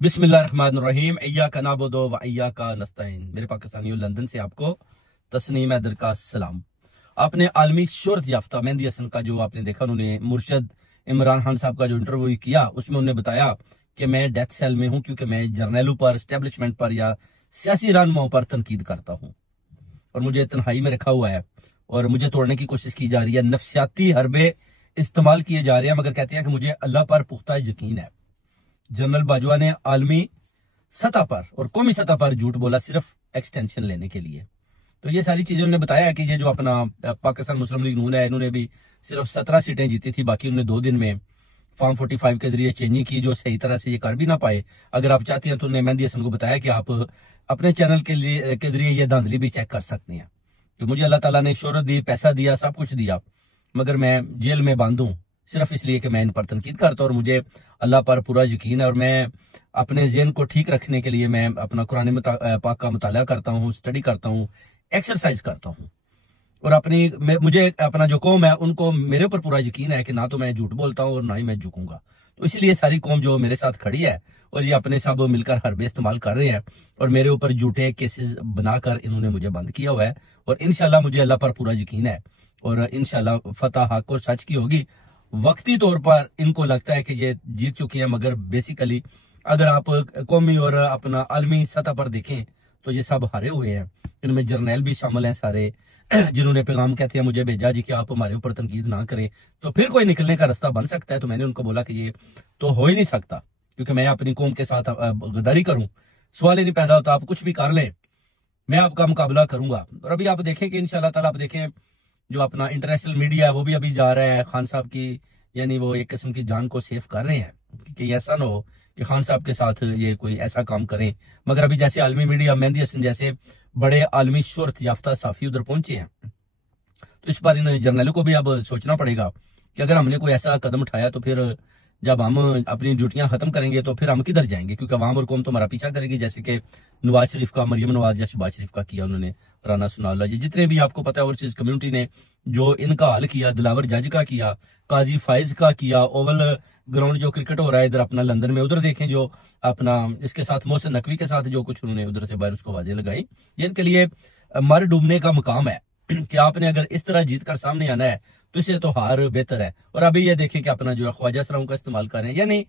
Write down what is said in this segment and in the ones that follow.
बिस्मिल्लाहिर्रहमानिर्रहीम। इय्याका नअबुदु व इय्याका नस्तईन। मेरे पाकिस्तानियों, लंदन से आपको तस्नीम हैदर का सलाम। आपने आलमी शोहरत याफ्ता मेहंदी हसन का जो आपने देखा, उन्होंने मुर्शद इमरान खान साहब का जो इंटरव्यू किया, उसमें उन्होंने बताया कि मैं डेथ सेल में हूं क्योंकि मैं जर्नैलों पर, स्टैब्लिशमेंट पर या सियासी रहनुमाओं पर तनकीद करता हूं और मुझे तन्हाई में रखा हुआ है और मुझे तोड़ने की कोशिश की जा रही है। नफ्सियाती हरबे इस्तेमाल किए जा रहे हैं, मगर कहते हैं कि मुझे अल्लाह पर पुख्ता यकीन है। जनरल बाजवा ने आलमी सतह पर और कौमी सतह पर झूठ बोला सिर्फ एक्सटेंशन लेने के लिए। तो ये सारी चीजें उन्होंने बताया कि ये जो अपना पाकिस्तान मुस्लिम लीग नून है, इन्होंने भी सिर्फ 17 सीटें जीती थी, बाकी उन्होंने 2 दिन में फॉर्म 45 के जरिए चेंजिंग की, जो सही तरह से ये कर भी ना पाए। अगर आप चाहते हैं तो उन्होंने मेहंदी हसन को बताया कि आप अपने चैनल के जरिए ये धांधली भी चेक कर सकते हैं कि मुझे अल्लाह ताला ने शोहरत दी, पैसा दिया, सब कुछ दिया, मगर मैं जेल में बंद हूं सिर्फ इसलिए कि मैं इन पर तनकीद करता हूं और मुझे अल्लाह पर पूरा यकीन है और मैं अपने ज़हन को ठीक रखने के लिए मैं अपना कुरान पाक का मुताला करता हूं, स्टडी करता हूं, एक्सरसाइज करता हूं और मुझे अपना जो कौम है उनको मेरे ऊपर पूरा यकीन है कि ना तो मैं झूठ बोलता हूं और ना ही मैं झुकूंगा। तो इसलिए सारी कौम जो मेरे साथ खड़ी है और ये अपने सब मिलकर हरबे इस्तेमाल कर रहे हैं और मेरे ऊपर झूठे केसेस बनाकर इन्होंने मुझे बंद किया हुआ है और इंशाल्लाह मुझे अल्लाह पर पूरा यकीन है और इंशाल्लाह फतह हक और सच की होगी। वक्ती तौर पर इनको लगता है कि ये जीत चुके हैं, मगर बेसिकली अगर आप कौमी और अपना आलमी सतह पर देखें तो ये सब हारे हुए हैं। इनमें जर्नैल भी शामिल हैं सारे, जिन्होंने पैगाम कहते हैं मुझे भेजा जी कि आप हमारे ऊपर तनकीद ना करें तो फिर कोई निकलने का रास्ता बन सकता है। तो मैंने उनको बोला कि ये तो हो ही नहीं सकता क्योंकि मैं अपनी कौम के साथ गद्दारी करूं, सवाल ही नहीं पैदा होता। आप कुछ भी कर लें, मैं आपका मुकाबला करूंगा। और अभी आप देखें कि इंशाल्लाह ताला आप देखें जो अपना इंटरनेशनल मीडिया है वो भी अभी जा रहा है खान साहब की, यानी वो एक किस्म की जान को सेफ कर रहे हैं कि ऐसा ना हो कि खान साहब के साथ ये कोई ऐसा काम करें। मगर अभी जैसे आलमी मीडिया, मेहंदी हसन जैसे बड़े आलमी शोहरत याफ्ता साफी उधर पहुंचे हैं, तो इस बार इन जर्नलों को भी अब सोचना पड़ेगा कि अगर हमने कोई ऐसा कदम उठाया तो फिर जब हम अपनी ड्यूटियां खत्म करेंगे तो फिर हम किधर जाएंगे, क्योंकि अवाम और कौम तो हमारा पीछा करेगी, जैसे कि नवाज शरीफ का, मरियम नवाज या शहबाज शरीफ का किया उन्होंने, राना सनाउल्लाह जी, जितने भी आपको पता है ओवरसीज कम्युनिटी ने जो इनका हल किया, दिलावर जज का किया, काजी फाइज का किया, ओवल ग्राउंड जो क्रिकेट हो रहा है इधर अपना लंदन में, उधर देखें जो अपना इसके साथ मोहसिन नकवी के साथ जो कुछ उन्होंने उधर से बाहर उसको बाजी लगाई, ये इनके लिए मर डूबने का मुकाम है कि आपने अगर इस तरह जीत कर सामने आना है तो इसे तो हार बेहतर है। और अभी ये देखें कि अपना जो है ख्वाजा सराओं का इस्तेमाल कर रहे हैं, यानी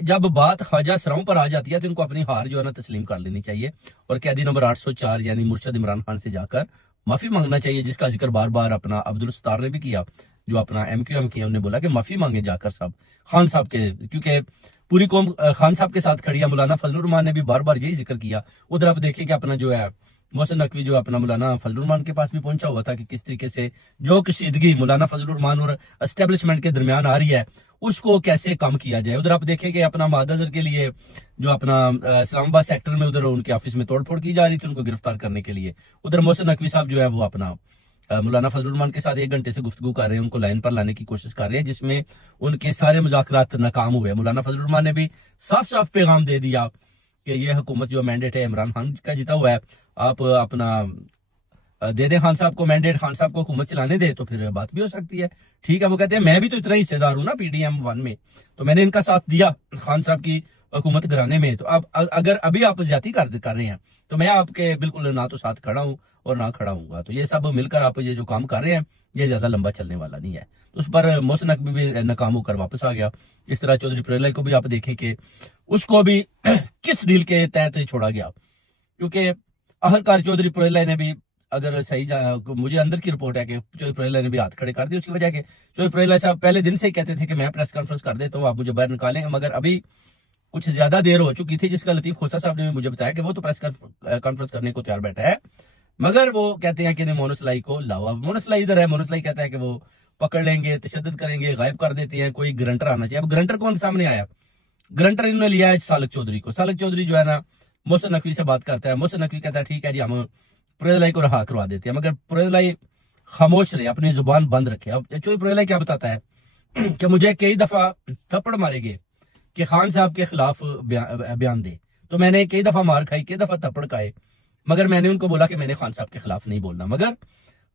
जब बात ख्वाजा सराओं पर आ जाती है तो इनको अपनी हार जो है ना तस्लीम कर लेनी चाहिए और कैदी नंबर 804 यानी मुर्शद इमरान खान से जाकर माफी मांगना चाहिए, जिसका जिक्र बार बार अपना अब्दुल सत्तार ने भी किया, जो अपना MQM किया, उन्होंने बोला कि माफी मांगे जाकर सब खान साहब के, क्योंकि पूरी कौम खान साहब के साथ खड़ी है। मौलाना फजलुर रहमान ने भी बार बार यही जिक्र किया। उधर आप देखिए कि अपना जो है मोहसिन नकवी जो अपना मौलाना फजलुर रहमान के पास भी पहुंचा हुआ था कि किस तरीके से जो कशीदगी मौलाना फजलुर रहमान और एस्टेब्लिशमेंट के दरमियान आ रही है उसको कैसे कम किया जाए। उधर आप देखें कि अपना महादर के लिए जो अपना इस्लामाबाद सेक्टर में उधर उनके ऑफिस में तोड़फोड़ की जा रही थी उनको गिरफ्तार करने के लिए, उधर मोहसिन नकवी साहब जो है वो अपना मौलाना फजलुर रहमान के साथ 1 घंटे से गुफ्तगू कर रहे हैं, उनको लाइन पर लाने की कोशिश कर रहे हैं, जिसमें उनके सारे मुज़ाकरात नाकाम हुए। मौलाना फजलुर रहमान ने भी साफ साफ पैगाम दे दिया कि ये हुकूमत जो मैंडेट है इमरान खान का जीता हुआ है, आप अपना दे दें खान साहब को मैंडेट, खान साहब को हुकूमत चलाने दे तो फिर बात भी हो सकती है। ठीक है, वो कहते हैं मैं भी तो इतना हिस्सेदार हूं ना PDM 1 में, तो मैंने इनका साथ दिया खान साहब की हुकूमत कराने में, तो अब अगर अभी आप ज्यादा कर रहे हैं तो मैं आपके बिल्कुल ना तो साथ खड़ा हूं और ना खड़ा हूंगा। तो ये सब मिलकर आप ये जो काम कर रहे हैं ये ज्यादा लंबा चलने वाला नहीं है। तो उस पर मोहसिन नकवी भी नाकाम होकर वापस आ गया। इस तरह चौधरी प्रेलाई को भी आप देखें कि उसको भी किस डील के तहत छोड़ा गया, क्योंकि आखिरकार चौधरी प्रेलाई ने भी अगर सही मुझे अंदर की रिपोर्ट है कि चौधरी प्रेलाई ने भी हाथ खड़े कर दिए उसकी वजह के चौधरी प्रेलाई साहब पहले दिन से ही कहते थे कि मैं प्रेस कॉन्फ्रेंस कर देता हूँ, आप मुझे बाहर निकालें, मगर अभी कुछ ज्यादा देर हो चुकी थी, जिसका लतीफ खोसा साहब ने मुझे बताया कि वो तो प्रेस कॉन्फ्रेंस करने को तैयार बैठा है, मगर वो कहते हैं कि मोनसलाई को लाओ। अब मोनसलाई इधर है, मोनसलाई कहता है कि वो पकड़ लेंगे, तशद्दुद करेंगे, गायब कर देते हैं, कोई ग्रंटर आना चाहिए। अब ग्रंटर कौन सामने आया? ग्रंटर इन्होंने लिया है सालक चौधरी को। सालक चौधरी जो है ना मोहसिन नकवी से बात करता है, मोहसिन नकवी कहता है ठीक है जी हम प्रेलाई को रहा करवा देते हैं, मगर प्रेलाई खामोश रहे, अपनी जुबान बंद रखे। अब चौधरी प्रेलाई क्या बताता है कि मुझे कई दफा थप्पड़ मारेंगे कि खान साहब के खिलाफ बयान दे, तो मैंने कई दफा मार खाई, कई दफा थप्पड़ खाए, मगर मैंने उनको बोला कि मैंने खान साहब के खिलाफ नहीं बोलना। मगर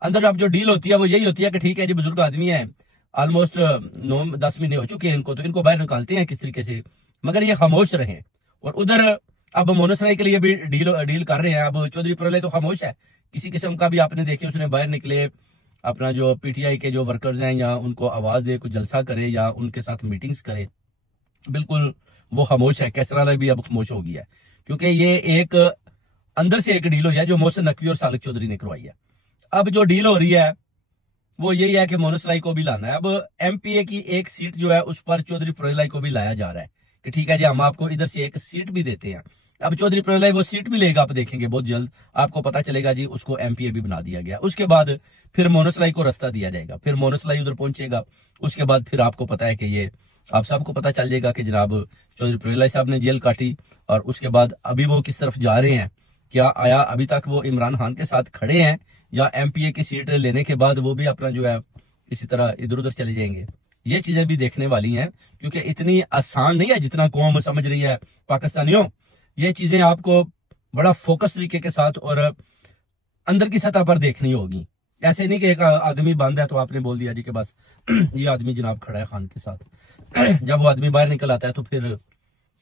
अंदर अब जो डील होती है वो यही होती है कि ठीक है जी बुजुर्ग आदमी है, ऑलमोस्ट 9-10 महीने हो चुके हैं इनको, तो इनको बाहर निकालते हैं किस तरीके से, मगर ये खामोश रहे और उधर अब मोनस राय के लिए भी डील कर रहे हैं। अब चौधरी प्रलय तो खामोश है, किसी किस्म का भी आपने देखे उसने बाहर निकले, अपना जो पीटीआई के जो वर्कर्स हैं या उनको आवाज दे, कुछ जलसा करे या उनके साथ मीटिंग्स करे, बिल्कुल वो खामोश है। कैसरा भी अब खामोश हो गया है, क्योंकि ये एक अंदर से एक डील हुई है जो मोहसिन नकवी और सालिक चौधरी ने करवाई है। अब जो डील हो रही है वो यही है कि मोनस राय को भी लाना है। अब एमपीए की एक सीट जो है उस पर चौधरी प्रलय को भी लाया जा रहा है कि ठीक है जी, हम आपको इधर से एक सीट भी देते हैं। अब चौधरी प्रलय वो सीट भी लेगा, आप देखेंगे बहुत जल्द आपको पता चलेगा जी, उसको एमपीए भी बना दिया गया। उसके बाद फिर मोनस राय को रास्ता दिया जाएगा, फिर मोनस राय उधर पहुंचेगा, उसके बाद फिर आपको पता है कि ये आप सबको पता चल जाएगा कि जनाब चौधरी प्रलय साहब ने जेल काटी। और उसके बाद अभी वो किस तरफ जा रहे हैं, क्या आया अभी तक वो इमरान खान के साथ खड़े हैं या एमपीए की सीट लेने के बाद वो भी अपना जो है इसी तरह इधर उधर चले जाएंगे। ये चीजें भी देखने वाली हैं, क्योंकि इतनी आसान नहीं है जितना कौम समझ रही है पाकिस्तानियों। ये चीजें आपको बड़ा फोकस तरीके के साथ और अंदर की सतह पर देखनी होगी। ऐसे नहीं कि एक आदमी बंद है तो आपने बोल दिया जी कि बस ये आदमी जनाब खड़ा है खान के साथ। जब वो आदमी बाहर निकल आता है तो फिर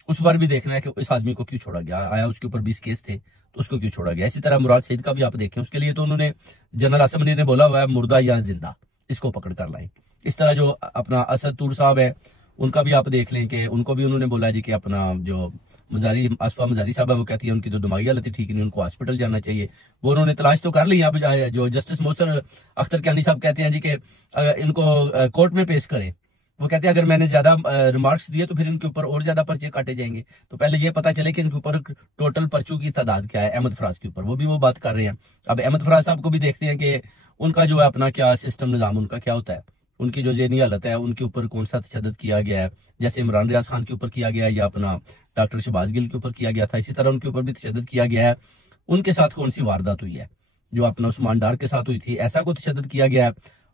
उस बार भी देखना है कि इस आदमी को क्यों छोड़ा गया, आया उसके ऊपर 20 केस थे तो उसको क्यों छोड़ा गया। इसी तरह मुराद सईद का भी आप देखें, उसके लिए तो उन्होंने जनरल असम्बली ने बोला हुआ है मुर्दा या जिंदा, इसको पकड़ कर लाएं। इस तरह जो अपना असद तूर साहब है उनका भी आप देख लें कि उनको भी उन्होंने बोला जी कि अपना जो मजारी असफा मजारी साहब है वो कहती है उनकी तो दिमागी हालत ठीक नहीं, उनको हॉस्पिटल जाना चाहिए। वो उन्होंने तलाश तो कर ली। अब जो जस्टिस मोहसिन अख्तर कैनी साहब कहते हैं जी कि इनको कोर्ट में पेश करें। वो कहते हैं अगर मैंने ज्यादा रिमार्क्स दिए तो फिर इनके ऊपर और ज्यादा पर्चे काटे जाएंगे। तो पहले ये पता चले कि इनके ऊपर टोटल पर्चों की तादाद क्या है। अहमद फराज के ऊपर वो भी वो बात कर रहे हैं। अब अहमद फराज साहब को भी देखते हैं कि उनका जो है अपना क्या सिस्टम निजाम उनका क्या होता है, उनकी जो ज़हनी हालत है उनके ऊपर कौन सा तशद्दुद किया गया है। जैसे इमरान रियाज खान के ऊपर किया गया या अपना डॉक्टर शहबाज गिल के ऊपर किया गया था, इसी तरह उनके ऊपर भी तशद्दुद किया गया है। उनके साथ कौन सी वारदात हुई है जो अपना उस्मान डार के साथ हुई थी, ऐसा कोई तशद्दुद किया गया है,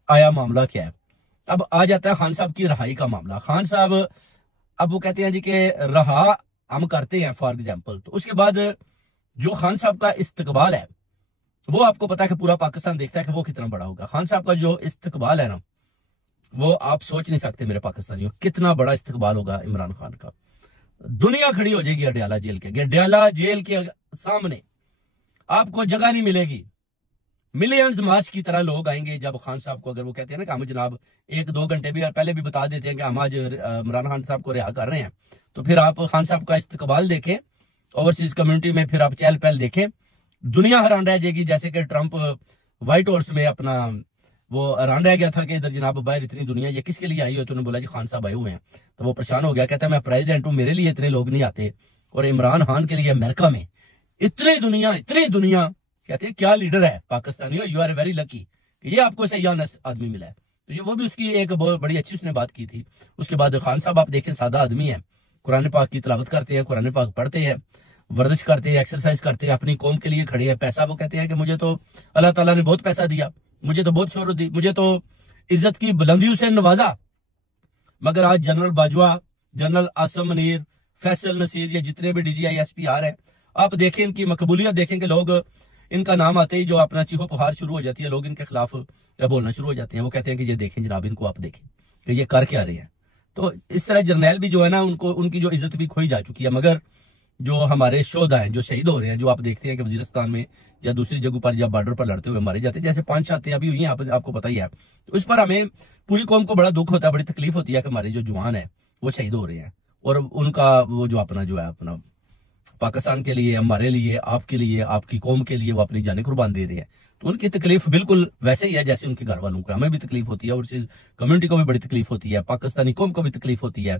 आया मामला क्या है। अब आ जाता है खान साहब की रहाई का मामला। खान साहब अब वो कहते हैं जी कि रहा हम करते हैं फॉर एग्जाम्पल, तो उसके बाद जो खान साहब का इस्तकबाल है वो आपको पता है कि पूरा पाकिस्तान देखता है कि वो कितना बड़ा होगा। खान साहब का जो इस्तकबाल है ना वो आप सोच नहीं सकते मेरे पाकिस्तानियों, कितना बड़ा इस्तकबाल होगा इमरान खान का। दुनिया खड़ी हो जाएगी अडयाला जेल के, अडयाला जेल के सामने आपको जगह नहीं मिलेगी। मिलियंस मार्च की तरह लोग आएंगे जब खान साहब को, अगर वो कहते हैं ना कि हम जनाब 1-2 घंटे भी पहले भी बता देते हैं कि हम आज इमरान खान साहब को रिहा कर रहे हैं, तो फिर आप खान साहब का इस्तकबाल देखें, ओवरसीज कम्युनिटी में फिर आप चहल पहल देखें, दुनिया हैरान रह जाएगी। जैसे कि ट्रंप व्हाइट हाउस में अपना वो हैरान रह गया था कि इधर जनाब बाहर इतनी दुनिया ये किसके लिए आई हो, तो उन्होंने बोला जी खान साहब आए हुए हैं। तो वो परेशान हो गया, कहता है मैं प्रेसिडेंट हूं, मेरे लिए इतने लोग नहीं आते, और इमरान खान के लिए अमेरिका में इतनी दुनिया। कहते हैं क्या लीडर है पाकिस्तानियों, यू आर वेरी लकी कि ये आपको सही आदमी मिला है। तो ये वो भी उसकी एक बहुत बड़ी अच्छी उसने बात की थी। उसके बाद खान साहब आप देखें सादा आदमी है, कुरान पाक की तिलावत करते हैं, कुरान पाक पढ़ते हैं, वर्जिश करते हैं, एक्सरसाइज करते हैं, अपनी कौम के लिए खड़े हैं। पैसा वो कहते हैं कि मुझे तो अल्लाह ताला ने बहुत पैसा दिया, मुझे तो बहुत शोहरत दी, मुझे तो इज्जत की बुलंदियों से नवाजा। मगर आज जनरल बाजवा, जनरल आसम मुनीर, फैसल नसीर, ये जितने भी डीजीआई एसपीआर है, आप देखें इनकी मकबूलियत देखें कि लोग इनका नाम आते ही जो अपना चीखो पुकार शुरू हो जाती है, लोग इनके खिलाफ बोलना शुरू हो जाते हैं। वो कहते हैं कि ये देखें जनाब, इनको आप देखें कि ये कर क्या रहे हैं। तो इस तरह जर्नैल भी जो है ना उनको उनकी जो इज्जत भी खोई जा चुकी है। मगर जो हमारे शोधा हैं जो शहीद हो रहे हैं, जो आप देखते हैं कि वजीरिस्तान में या दूसरी जगह पर या बॉर्डर पर लड़ते हुए मारे जाते हैं, जैसे 5 शादियां अभी हुई हैं, आपको पता ही है। तो इस पर हमें पूरी कौम को बड़ा दुख होता है, बड़ी तकलीफ होती है कि हमारे जो जवान है वो शहीद हो रहे हैं और उनका वो जो अपना जो है अपना पाकिस्तान के लिए, हमारे लिए, आपके लिए, आपकी कौम के लिए वो अपनी जानें कुर्बान दे रहे हैं। तो उनकी तकलीफ बिल्कुल वैसे ही है जैसे उनके घर वालों को। हमें भी तकलीफ होती है और कम्युनिटी को भी बड़ी तकलीफ होती है, पाकिस्तानी कौम को भी तकलीफ होती है।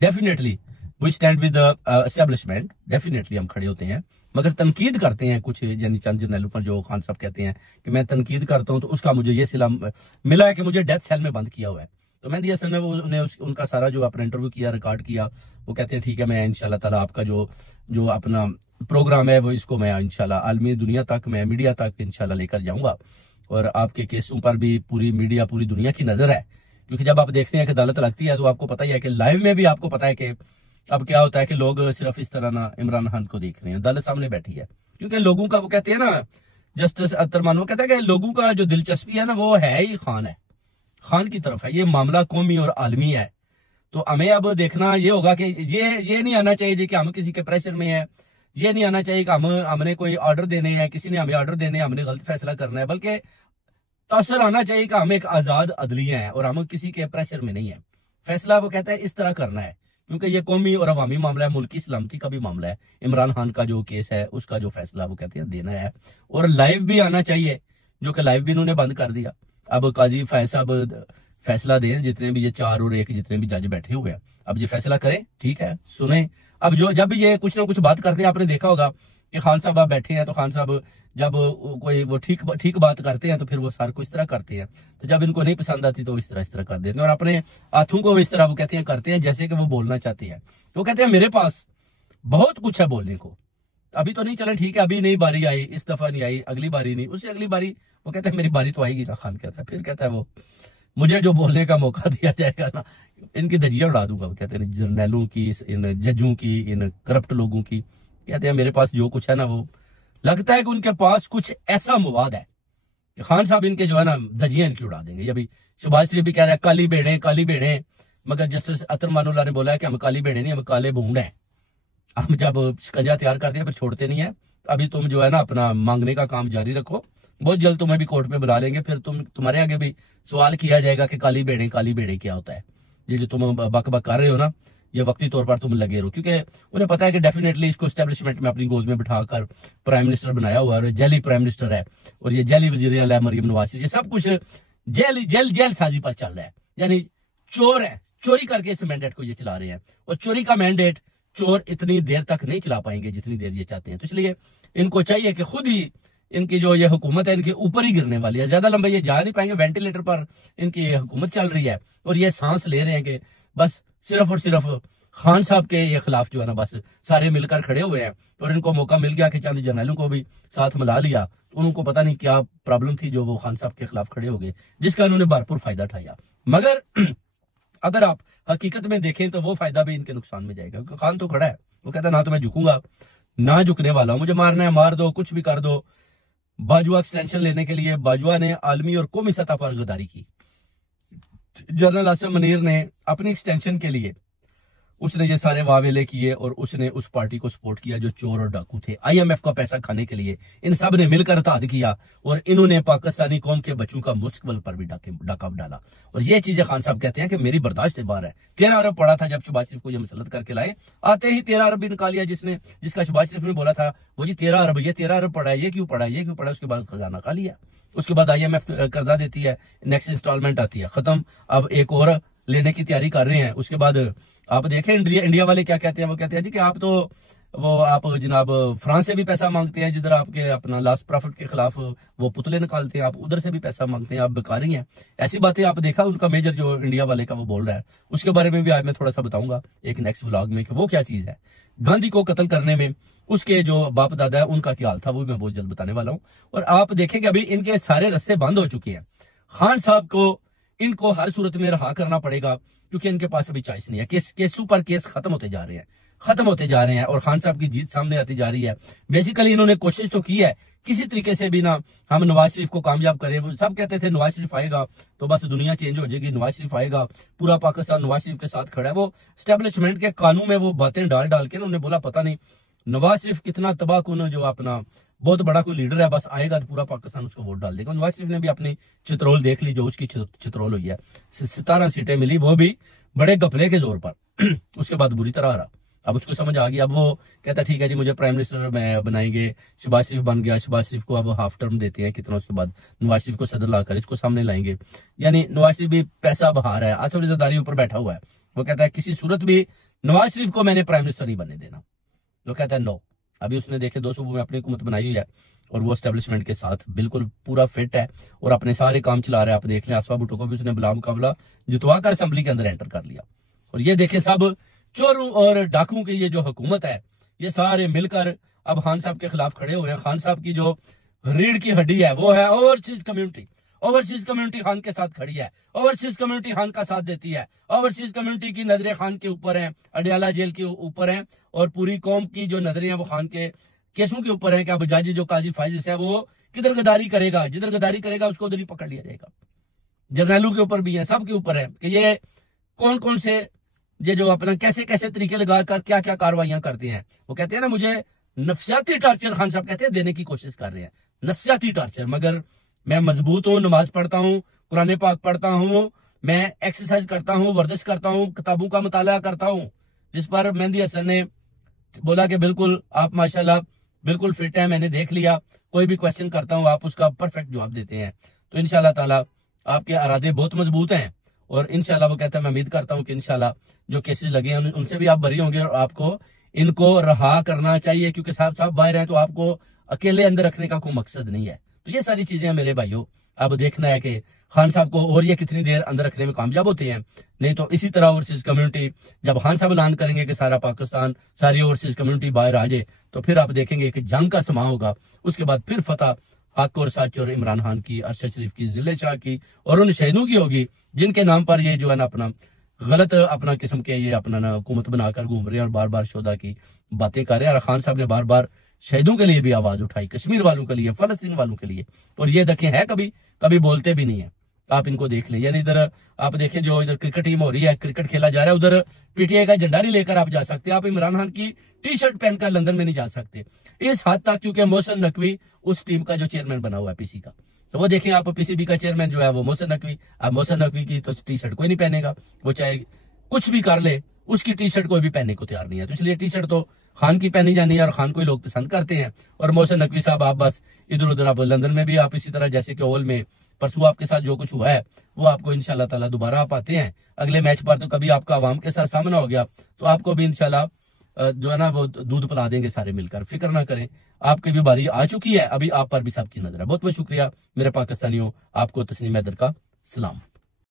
Definitely we stand with establishment, definitely हम खड़े होते हैं, मगर तनकीद करते हैं कुछ यानी चंद जर्नैलों पर। जो खान साहब कहते हैं कि मैं तनकीद करता हूं तो उसका मुझे ये सिला मिला है कि मुझे डेथ सेल में बंद किया हुआ है। तो मेहदी हसन ने उन्हें उनका सारा जो अपना इंटरव्यू किया, रिकॉर्ड किया, वो कहते हैं ठीक है मैं इंशाल्लाह ताला आपका जो अपना प्रोग्राम है वो इसको मैं इंशाल्लाह आलमी दुनिया तक, मैं मीडिया तक इंशाल्लाह लेकर जाऊंगा और आपके केसों पर भी पूरी मीडिया, पूरी दुनिया की नजर है। क्योंकि जब आप देखते हैं कि अदालत लगती है तो आपको पता ही है कि लाइव में भी आपको पता है कि अब क्या होता है कि लोग सिर्फ इस तरह ना इमरान खान को देख रहे हैं, अदालत सामने बैठी है। क्योंकि लोगों का वो कहते हैं ना, जस्टिस अतरमान वो कहता है कि लोगों का जो दिलचस्पी है ना वो है ही खान की तरफ है। ये मामला कौमी और आलमी है। तो हमें अब देखना ये होगा कि ये नहीं आना चाहिए जी कि हम किसी के प्रेशर में है, ये नहीं आना चाहिए कि हमने कोई ऑर्डर देने हैं, किसी ने हमें ऑर्डर देने हैं, हमने गलत फैसला करना है, बल्कि तसर आना चाहिए कि हम एक आजाद अदलिया है और हम किसी के प्रेशर में नहीं है। फैसला वो कहता है इस तरह करना है, क्योंकि ये कौमी और अवामी मामला है, मुल्क की सलामती का भी मामला है। इमरान खान का जो केस है उसका जो फैसला वो कहते हैं देना है, और लाइव भी आना चाहिए, जो कि लाइव भी इन्होंने बंद कर दिया। अब काजी फैज साहब फैसला दें, जितने भी ये 4 और 1 जितने भी जज बैठे हुए हैं, अब ये फैसला करें, ठीक है, सुने। अब जब ये कुछ ना कुछ बात करते हैं, आपने देखा होगा कि खान साहब आप बैठे हैं, तो खान साहब जब कोई वो ठीक बात करते हैं तो फिर वो सार को इस तरह करते हैं, तो जब इनको नहीं पसंद आती तो इस तरह कर देते हैं, और अपने हाथों को इस तरह वो कहते हैं करते हैं जैसे कि वो बोलना चाहते हैं। तो कहते हैं मेरे पास बहुत कुछ है बोलने को, अभी तो नहीं चले, ठीक है, अभी नहीं बारी आई, इस दफा नहीं आई, अगली बारी नहीं, उससे अगली बारी वो कहते हैं मेरी बारी तो आएगी ना। खान कहता है, फिर कहता है वो मुझे जो बोलने का मौका दिया जाएगा ना, इनकी धज्जियां उड़ा दूंगा। वो कहते हैं जर्नैलों की, इन जजों की, इन करप्ट लोगों की। कहते हैं मेरे पास जो कुछ है ना, वो लगता है कि उनके पास कुछ ऐसा मवाद है कि खान साहब इनके जो है ना धज्जियां इनकी उड़ा देंगे। अभी शहबाज शरीफ भी कह रहा है काली भेड़े, मगर जस्टिस अतर मानुल्लाह ने बोला है कि हम काली भेड़े नहीं, हम काले भूंड हैं। हम जब शिकंजा तैयार करते हैं फिर छोड़ते नहीं है। अभी तुम जो है ना अपना मांगने का काम जारी रखो, बहुत जल्द तुम्हें भी कोर्ट में बुला लेंगे, फिर तुम्हारे आगे भी सवाल किया जाएगा कि काली भेड़े क्या होता है। ये जो तुम बक कर रहे हो ना, ये वक्ती तौर पर तुम लगे रहो, क्योंकि उन्हें पता है कि डेफिनेटली इसको एस्टेब्लिशमेंट में अपनी गोद में बिठाकर प्राइम मिनिस्टर बनाया हुआ है, जेली प्राइम मिनिस्टर है, और ये जेली वजीर आला मरियम नवाज, ये सब कुछ जेल साजी पर चल रहा है। यानी चोर है, चोरी करके इस मैंडेट को ये चला रहे हैं, और चोरी का मैंडेट चोर इतनी देर तक नहीं चला पाएंगे जितनी देर ये चाहते हैं। तो इसलिए इनको चाहिए कि खुद ही इनकी जो ये हुकूमत है इनके ऊपर ही गिरने वाली है, ज्यादा लंबा ये जा नहीं पाएंगे। वेंटिलेटर पर इनकी हुकूमत चल रही है, और ये सांस ले रहे हैं कि बस सिर्फ और सिर्फ खान साहब के ये खिलाफ जो है ना बस सारे मिलकर खड़े हुए हैं, और इनको मौका मिल गया कि चंद जर्नैलों को भी साथ मिला लिया, तो उनको पता नहीं क्या प्रॉब्लम थी जो वो खान साहब के खिलाफ खड़े हो गए, जिसका उन्होंने भरपूर फायदा उठाया। मगर अगर आप हकीकत में देखें तो वो फायदा भी इनके नुकसान में जाएगा, क्योंकि खान तो खड़ा है, वो कहता है ना तो मैं झुकूंगा ना झुकने वाला हूं, मुझे मारना है मार दो, कुछ भी कर दो। बाजुआ एक्सटेंशन लेने के लिए बाजुआ ने आलमी और कौमी सतह पर गद्दारी की। जनरल आसिम मुनीर ने अपनी एक्सटेंशन के लिए उसने ये सारे वावेले किए, और उसने उस पार्टी को सपोर्ट किया जो चोर और डाकू थे। IMF का पैसा खाने के लिए इन सब ने मिलकर इत्तेहाद किया, और इन्होंने पाकिस्तानी कौम के बच्चों का मुस्तकबिल पर भी डाका डाला। और ये चीजें खान साहब कहते हैं कि मेरी बर्दाश्त से बाहर है। 13 अरब पड़ा था जब शहबाज शरीफ को यह मसलत करके लाए, आते ही 13 अरब भी निकाल लिया, जिसका शहबाज शरीफ ने बोला था वो जी 13 अरब, ये 13 अरब पड़ा है, ये क्यों पड़ा। उसके बाद खजाना खा लिया, उसके बाद IMF कर्जा देती है, नेक्स्ट इंस्टॉलमेंट आती है, खत्म। अब एक और लेने की तैयारी कर रहे हैं। उसके बाद आप देखें इंडिया वाले क्या कहते हैं, वो कहते हैं जी कि आप जनाब फ्रांस से भी पैसा मांगते हैं, जिधर आपके अपना लास्ट प्रॉफिट के खिलाफ वो पुतले निकालते हैं, आप उधर से भी पैसा मांगते हैं, आप बेकारी हैं। ऐसी बातें आप देखा उनका मेजर जो इंडिया वाले का वो बोल रहा है, उसके बारे में भी आज मैं थोड़ा सा बताऊंगा एक नेक्स्ट व्लॉग में कि वो क्या चीज है। गांधी को कत्ल करने में उसके जो बाप दादा है उनका क्या हाल था, वो मैं बहुत जल्द बताने वाला हूं। और आप देखेंगे अभी इनके सारे रास्ते बंद हो चुके हैं। खान साहब को इनको हर सूरत में रहा करना पड़ेगा, क्योंकि इनके पास अभी चॉइस नहीं है। केस पर केस खत्म होते जा रहे हैं, और खान साहब की जीत सामने आती जा रही है। बेसिकली इन्होंने कोशिश तो की है किसी तरीके से भी ना हम नवाज शरीफ को कामयाब करें। वो सब कहते थे नवाज शरीफ आएगा तो बस दुनिया चेंज हो जाएगी, नवाज शरीफ आएगा, पूरा पाकिस्तान नवाज शरीफ के साथ खड़ा है। वो स्टैब्लिशमेंट के कानून में वो बातें डाल के उन्होंने बोला पता नहीं नवाज शरीफ कितना तबाहकुन जो अपना बहुत बड़ा कोई लीडर है, बस आएगा तो पूरा पाकिस्तान उसको वोट डाल देगा। नवाज शरीफ ने भी अपनी चित्रोल देख ली, जो उसकी चित्रोल हुई है, 17 सीटें मिली, वो भी बड़े गफले के जोर पर। उसके बाद बुरी तरह रहा, अब उसको समझ आ गया। अब वो कहता ठीक है जी मुझे प्राइम मिनिस्टर में बनाएंगे, शहबाज शरीफ बन गया, शहबाज शरीफ को अब हाफ टर्म देते हैं कितना, उसके बाद नवाज शरीफ को सदर लाकर इसको सामने लाएंगे। यानी नवाज शरीफ भी पैसा बहा रहा है, आसिफ जरदारी ऊपर बैठा हुआ है, वो कहता है किसी सूरत भी नवाज शरीफ को मैंने प्राइम मिनिस्टर नहीं बनने देना। तो कहता है नो। अभी उसने देखे 2 सूबों में अपनी हुकूमत बनाई हुई है, और वो एस्टेब्लिशमेंट के साथ बिल्कुल पूरा फिट है, और अपने सारे काम चला रहा है। आप देख लें आसफा भुट्टो को भी उसने बिला मुकाबला जितवा कर असेंबली के अंदर एंटर कर लिया। और ये देखें सब चोरों और डाकुओं की ये जो हुकूमत है, ये सारे मिलकर अब खान साहब के खिलाफ खड़े हुए हैं। खान साहब की जो रीढ़ की हड्डी है वो है overseas community. Overseas community Khan के साथ खड़ी है, ओवरसीज कम्युनिटी खान का साथ देती है, ओवरसीज कम्युनिटी की नजरें खान के ऊपर हैं, अडियाला जेल के ऊपर हैं, और पूरी कौम की जो नजरें हैं वो खान के केसों के ऊपर है कि अब जज जो काजी फाइजिस है वो किधर गद्दारी करेगा, जिधर गद्दारी करेगा उसको उधर ही पकड़ लिया जाएगा। जर्नैलों के ऊपर भी है, सबके ऊपर है कि ये कौन कौन से ये जो अपना कैसे कैसे तरीके लगाकर क्या क्या कार्रवाइयां करते हैं। वो कहते हैं ना, मुझे नफसियाती टॉर्चर खान साहब कहते हैं देने की कोशिश कर रहे हैं, नफसियाती टॉर्चर। मगर मैं मजबूत हूँ, नमाज पढ़ता हूँ, कुरान पाक पढ़ता हूँ, मैं एक्सरसाइज करता हूँ, वर्जिश करता हूँ, किताबों का मुताला करता हूँ। जिस पर मेहंदी हसन ने बोला कि बिल्कुल आप माशाल्लाह बिल्कुल फिट है, मैंने देख लिया, कोई भी क्वेश्चन करता हूँ आप उसका परफेक्ट जवाब देते हैं। तो इंशाल्लाह ताला आपके इरादे बहुत मजबूत हैं और इंशाल्लाह वो कहता है मैं उम्मीद करता हूँ कि इंशाल्लाह जो केसेस लगे हैं उनसे भी आप बरी होंगे और आपको इनको रहा करना चाहिए, क्योंकि साहब बाहर हैं तो आपको अकेले अंदर रखने का कोई मकसद नहीं है। तो ये सारी चीजें मेरे भाइयों अब देखना है कि खान साहब को और ये कितनी देर अंदर रखने में कामयाब होते हैं। नहीं तो इसी तरह ओवरसीज कम्युनिटी जब खान साहब ऐलान करेंगे कि सारा पाकिस्तान, सारी ओवरसीज कम्युनिटी बाहर आ जाए, तो फिर आप देखेंगे कि जंग का समा होगा। उसके बाद फिर फतह हक और सच और इमरान खान की, अरशद शरीफ की, जिले शाह की और उन शहीदों की होगी जिनके नाम पर ये जो है ना अपना गलत अपना किस्म के ये अपना ना हुकूमत बनाकर घूम रहे हैं और बार बार शोधा की बातें कर रहे हैं। और खान साहब ने बार बार शहीदों के लिए भी आवाज उठाई, कश्मीर वालों के लिए, फलस्तीन वालों के लिए। और ये देखें है कभी कभी बोलते भी नहीं है। आप इनको देख लें, यानी इधर आप देखें जो इधर क्रिकेट टीम हो रही है, क्रिकेट खेला जा रहा है, उधर पीटीआई का झंडा नहीं लेकर आप जा सकते, आप इमरान खान की टी शर्ट पहनकर लंदन में नहीं जा सकते। इस हद तक क्योंकि मोहसिन नकवी उस टीम का जो चेयरमैन बना हुआ है पीसी का, तो वो देखें आप पीसीबी का चेयरमैन जो है वो मोहसिन नकवी। अब मोहसिन नकवी की तो टी शर्ट कोई नहीं पहनेगा, वो चाहे कुछ भी कर ले, उसकी टी शर्ट कोई भी पहनने को तैयार नहीं है। तो इसलिए टी शर्ट तो खान की पहनी जानी है और खान को ही लोग पसंद करते हैं। और मोहसिन नकवी साहब आप बस इधर उधर, आप लंदन में भी आप इसी तरह जैसे कि ओवल में परसों आपके साथ जो कुछ हुआ है वो आपको इंशाल्लाह ताला दोबारा आप आते हैं अगले मैच पर, तो कभी आपका आवाम के साथ सामना हो गया तो आपको भी इंशाल्लाह जो है ना वो दूध पिला देंगे सारे मिलकर, फिक्र ना करें। आपकी भी बारी आ चुकी है, अभी आप पर भी सबकी नजर है। बहुत बहुत शुक्रिया मेरे पाकिस्तानियों, आपको तस्नीम हैदर का सलाम।